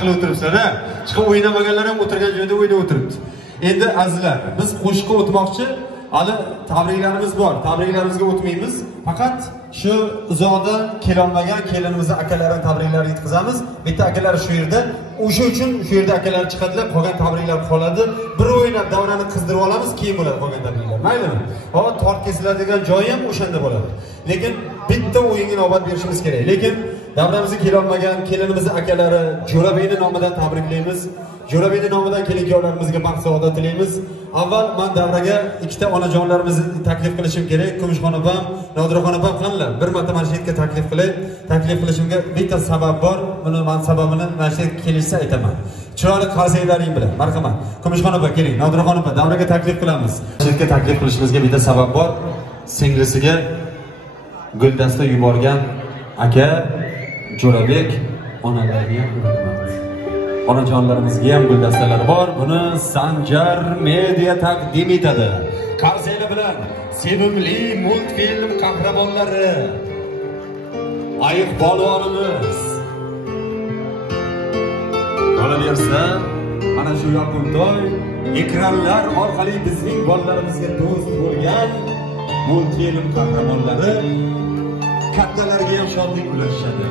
qilib o'tiribsizlar-a. Chiqib o'ynamaganlar ham o'tirgan joyda o'ynab o'tiribdi. Endi azizlar, biz qo'shiqqa o'tmoqchi. Hali tabriklarimiz bor. Tabriklarimizga o'tmaymiz. Faqat shu uzoqdan kelolmagan kelinimizni akalarini tabriklarini yetkazamiz. Bitta akalar shu yerda, o'sha uchun shu yerda akalar chiqadilar, qolgan tabriklar qoladi. Bir o'ynab davrani qizdirib olamiz, keyin bo'ladi qolgan tabriklar. Maylimi? Hozir tort kesiladigan joyi ham o'shanda bo'ladi. Lekin bitta o'yinga navbat berishimiz kerak. Lekin davramizga kelolmagan kelinimizni akalari Jo'rabeyni nomidan tabriklaymiz. Jo'rabeyni nomidan kelin-kuyovlarimizga baxt saodat tilaymiz. Avval men davraga ikkita onajonlarimizni taklif qilishim kerak. Kumushxon opam, Nodiraxon opam qanlar? Bir marta mana shu yerga taklif qilay. Taklif qilishimga bitta sabab bor. Buni men sababini mana shu yerga kelishsa aytaman. Chiroyli qarsaylaring bilan. Marhamat. Kumushxon opa keling. Nodiraxon opa davraga taklif qilamiz. Shu yerga taklif qilishimizga bitta sabab bor. Singlisiga guldasta yuborgan aka Jo'rabek onalarga ham ulug'laymiz. Onajonlarimizga ham guldastalari bor. Buni Sanjar Media taqdim etadi. Qarsaylar bilan sevimli multfilm qahramonlari Ayiq polvonimiz. Qolaversa, mana shu yoqimtoy ekranlar orqali bizning bolalarimizga do'st bo'lgan multfilm qahramonlari kattalarga ham shodlik ulashadi.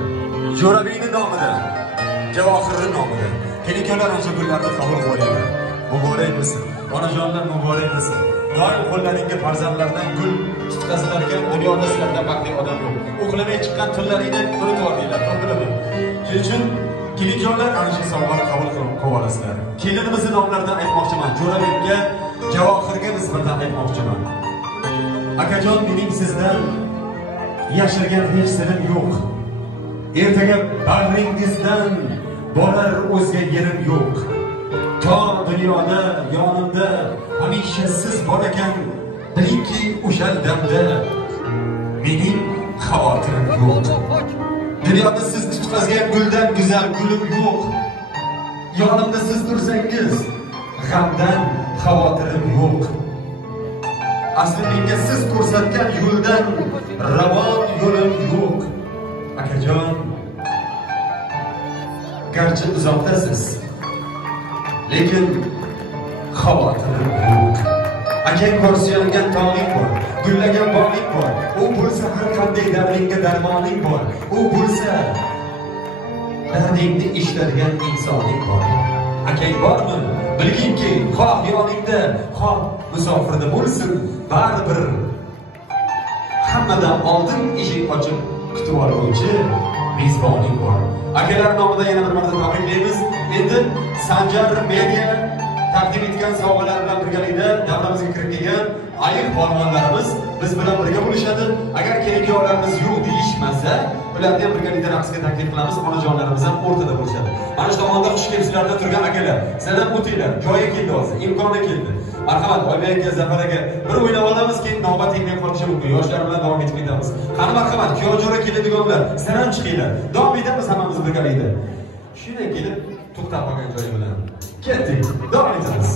Jo'rabeyni nomidan, Javohirning nomidan kelin-kuyovlar o'sha gullarni qabul qilinglar. Muborak bo'lsin. Onajonlar muborak bo'lsin. Doim qo'llaringga farzandlardan gul tutqazlar ekan, dunyoda sizlardan baxtli odam yo'q. O'qlamay chiqqan tunlaringdan ko'rib oldinglar, to'g'rimi? Shuning uchun kelin-kuyovlar ana shu sovg'ani qabul qilib olasizlar. Kelinimizning nomlaridan aytmoqchiman. Jo'rabekka, Javohirga nisbatan aytmoqchiman. Akajon, mening sizdan yashirgan hech sirim yo'q. Ertaga bag'ringizdan borar o'zga yerim yo'q. To dunyoda yonimda hamisha siz bor ekan, bilingki o'sha damda mening xavotirim yo'q. Dunyoda siz tutqazgan guldan go'zal gulim yo'q. Yonimda siz tursangiz, g'amdan xavotirim yo'q. Asli menga siz ko'rsatgan yo'ldan ravon yo'lim yo'q. Akajon, garchi uzoqdasiz, lekin xavotirim yo'q. Akang bor, suyangan tog'ing bor, gullagan bog'ing bor. U bo'lsa har qanday dardingga darmoning bor. U bo'lsa dardingni eshitadigan insoning bor. Akang bormi? Bilginki, xoh yoningda, xoh musofirda bo'lsin, baribir hammadan oldin eshik ochib kutib oluvchi mezboning bor. Akalar nomidan yana bir marta tabriklaymiz. Endi Sanjar Media taqdim etgan sovg'alar bilan birgalikda davramizga kirib kelgan ayiq polvonlarimiz biz bilan birga bo'lishadi. Agar kelin-kuyovlarimiz yo'q deyishmasa, ularni ham birgalikda raqsga taklif qilamiz. Onajonlarimiz ham o'rtada bo'lishadi. Mana shu tomonda xush kelishlarda turgan akalar, sizlar ham o'tinglar. Joyi keldi hozir, imkoni keldi. Marhamat, Oybek aka, Zafar aka, bir o'ynab olamiz, keyin navbat tegmay qolishi mumkin. Yoshlar bilan davom etib ketamiz. Qani marhamat, kuyov-jo'ra keladiganlar, sizlar ham chiqinglar. Davom etamiz hammamiz birgalikda. Shunday kelib to'xtab qolgan joyi bilan ketdik. Davom etamiz.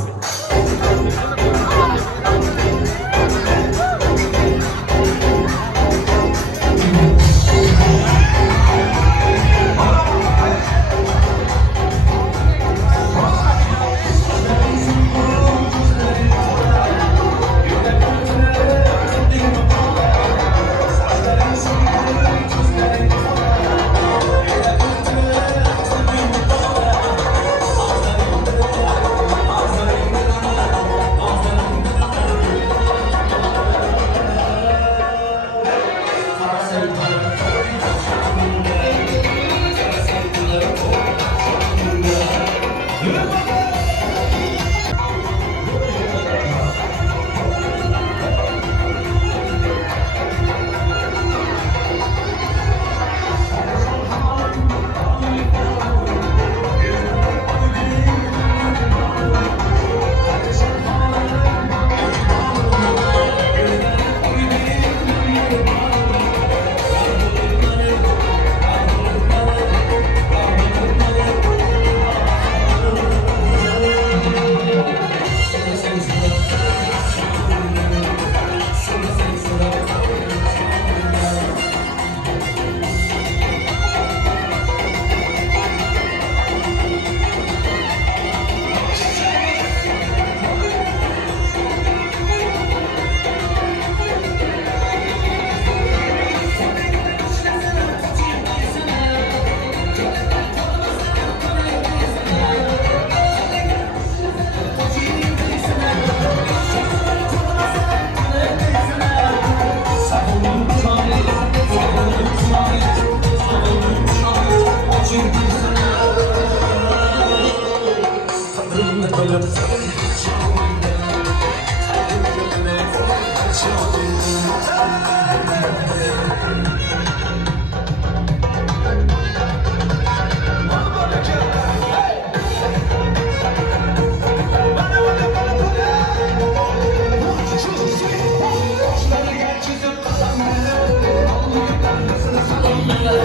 Azlar o'tirdilar.